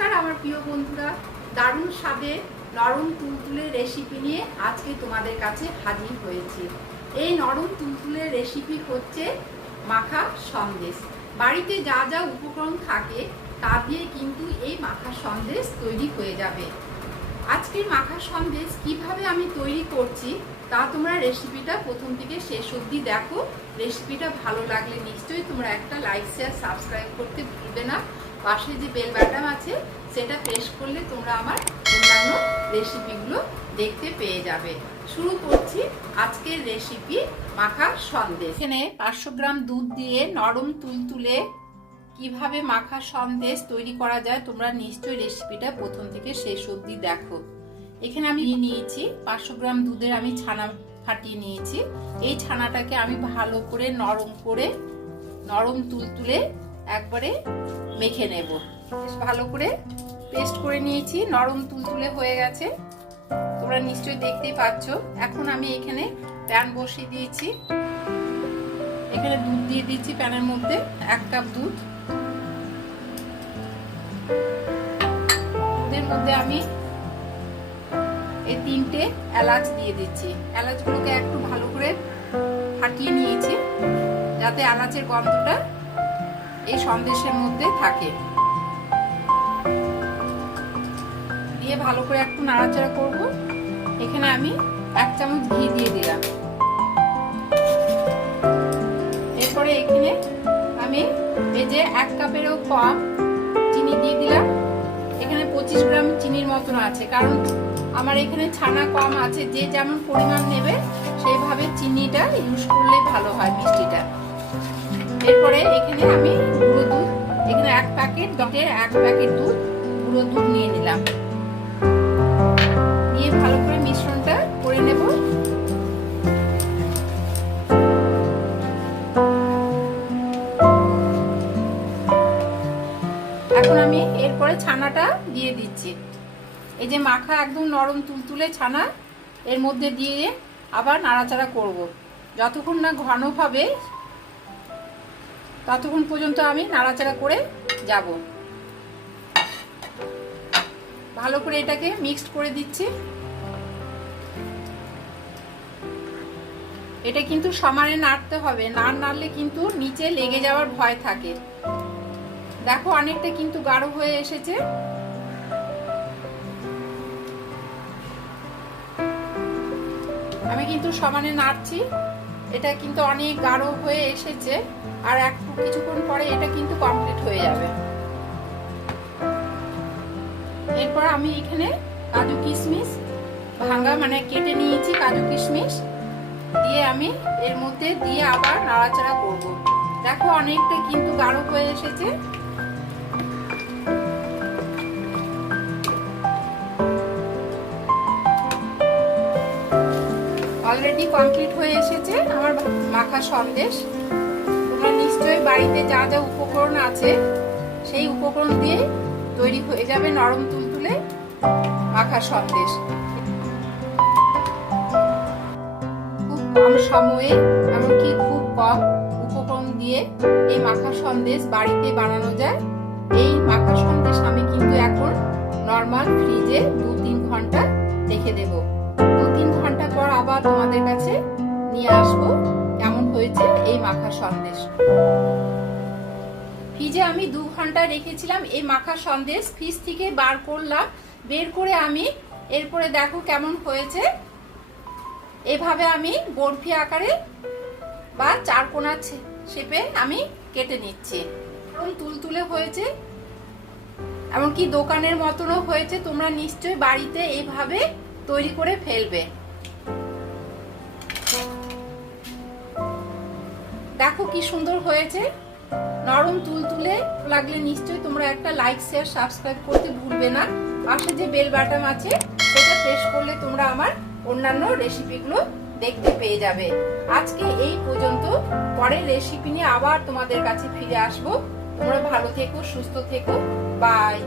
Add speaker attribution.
Speaker 1: নমস্কার, আমার প্রিয় বন্ধুরা। দারুণ স্বাদে নরম তুলতুলে রেসিপি নিয়ে আজকে তোমাদের কাছে হাজির হয়েছি। এই নরম তুলতুলের রেসিপি হচ্ছে মাখা সন্দেশ। বাড়িতে যা যা উপকরণ থাকে, তা দিয়ে কিন্তু এই মাখা সন্দেশ তৈরি হয়ে যাবে। আজকের মাখা সন্দেশ কীভাবে আমি তৈরি করছি তা তোমরা রেসিপিটা প্রথম থেকে শেষ অবধি দেখো। রেসিপিটা ভালো লাগলে নিশ্চয়ই তোমরা একটা লাইক শেয়ার সাবস্ক্রাইব করতে ভুলবে না। পাশে যে বেল বাটন আছে, সেটা প্রেস করলে তোমরা আমার অন্যান্য রেসিপিগুলো দেখতে পেয়ে যাবে। শুরু করছি আজকের রেসিপি মাখা সন্দেশ। এখানে পাঁচশো গ্রাম দুধ দিয়ে নরম তুলতুলে কীভাবে মাখা সন্দেশ তৈরি করা যায় তোমরা নিশ্চয়ই রেসিপিটা প্রথম থেকে শেষ অবধি দেখো। এখানে আমি নিয়েছি পাঁচশো গ্রাম দুধের আমি ছানা ফাটিয়ে নিয়েছি। এই ছানাটাকে আমি ভালো করে নরম করে, নরম তুল তুলে একবারে মেখে নেব। বেশ ভালো করে পেস্ট করে নিয়েছি, নরম তুলতুলে হয়ে গেছে। তোমরা নিশ্চয়ই দেখতেই পাচ্ছ, এখন আমি এখানে প্যান বসিয়ে দিয়েছি। এখানে দুধ দিয়ে দিচ্ছি প্যানের মধ্যে এক কাপ দুধ। দুধের মধ্যে আমি এই তিনটে এলাচ দিয়ে দিচ্ছি। এলাচগুলোকে একটু ভালো করে ফাটিয়ে নিয়েছি, যাতে এলাচের গন্ধটা এই সন্দেশের মধ্যে থাকে। দিয়ে ভালো করে একটু নাড়াচাড়া করব। এখানে আমি এক চামচ ঘি দিয়ে দিলাম। এরপরে এখানে আমি এই যে এক কাপেরও কম পঁচিশ গ্রাম চিনির মতন আছে। কারণ আমার এখানে ছানা কম আছে, যে যেমন পরিমাণ নেবে, সেইভাবে চিনিটা ইউজ করলে ভালো হয় মিষ্টিটা। এরপরে এখানে আমি গুঁড়ো দুধ, এখানে এক প্যাকেট দটের এক প্যাকেট দুধ, গুঁড়ো দুধ নিয়ে নিলাম। নিয়ে ভালো করে এখন আমি এরপরে ছানাটা দিয়ে দিচ্ছি। এই যে মাখা একদম নরম তুলতুলে ছানা, এর মধ্যে দিয়ে আবার নাড়াচাড়া করব। যতক্ষণ না ঘন হবে, ততক্ষণ পর্যন্ত আমি নাড়াচাড়া করে যাব। ভালো করে এটাকে মিক্সড করে দিচ্ছি। এটা কিন্তু সমানে নাড়তে হবে। না নাড়লে কিন্তু নিচে লেগে যাওয়ার ভয় থাকে। দেখো, অনেকটা কিন্তু গাঢ় হয়ে এসেছে। আমি কিন্তু সমানে নাড়ছি। এটা কিন্তু অনেক গাঢ় হয়ে এসেছে। আর একটু কিছুক্ষণ পরে এটা কিন্তু কমপ্লিট হয়ে যাবে। এরপর আমি এখানে কাজু কিশমিশ ভাঙা মানে কেটে নিয়েছি কাজু কিশমিশ। দিয়ে আমি এর মধ্যে দিয়ে আবার নাড়াচাড়া করব। দেখো, অনেকটা কিন্তু গাঢ় হয়ে এসেছে। অলরেডি কমপ্লিট হয়ে এসেছে আমার মাখা সন্দেশ। তোমরা নিশ্চয়ই বাড়িতে যা যা উপকরণ আছে, সেই উপকরণ দিয়ে তৈরি হয়ে যাবে নরম তুলতুলে মাখা সন্দেশ। খুব কম সময়ে এমনকি খুব কম উপকরণ দিয়ে এই মাখা সন্দেশ বাড়িতে বানানো যায়। এই মাখা সন্দেশ আমি কিন্তু এখন নর্মাল ফ্রিজে দু তিন ঘণ্টা রেখে দেবো। আবার তোমাদের কাছে নিয়ে আসব। কেমন হয়েছে এই মাখা সন্দেশ? ফ্রিজে আমি দু ঘণ্টা রেখেছিলাম। এই মাখা সন্দেশ ফ্রিজ থেকে বার করলাম। বের করে আমি, এরপরে দেখো কেমন হয়েছে। এভাবে আমি বরফি আকারে বা চারকোনা শেপে আমি কেটে নিচ্ছি। এখন তুলতুলে হয়েছে। এমনকি দোকানের মতনও হয়েছে। তোমরা নিশ্চয়ই বাড়িতে এইভাবে তৈরি করে ফেলবে। দেখো কি সুন্দর হয়েছে। নরম তুল তুলে লাগলে নিশ্চয়ই তোমরা একটা লাইক শেয়ার সাবস্ক্রাইব করতে ভুলবে না। পাশে যে বেল বাটন আছে, সেটা প্রেস করলে তোমরা আমার অন্যান্য রেসিপিগুলো দেখতে পেয়ে যাবে। আজকে এই পর্যন্ত। পরের রেসিপি নিয়ে আবার তোমাদের কাছে ফিরে আসব। তোমরা ভালো থেকো, সুস্থ থেকো। বাই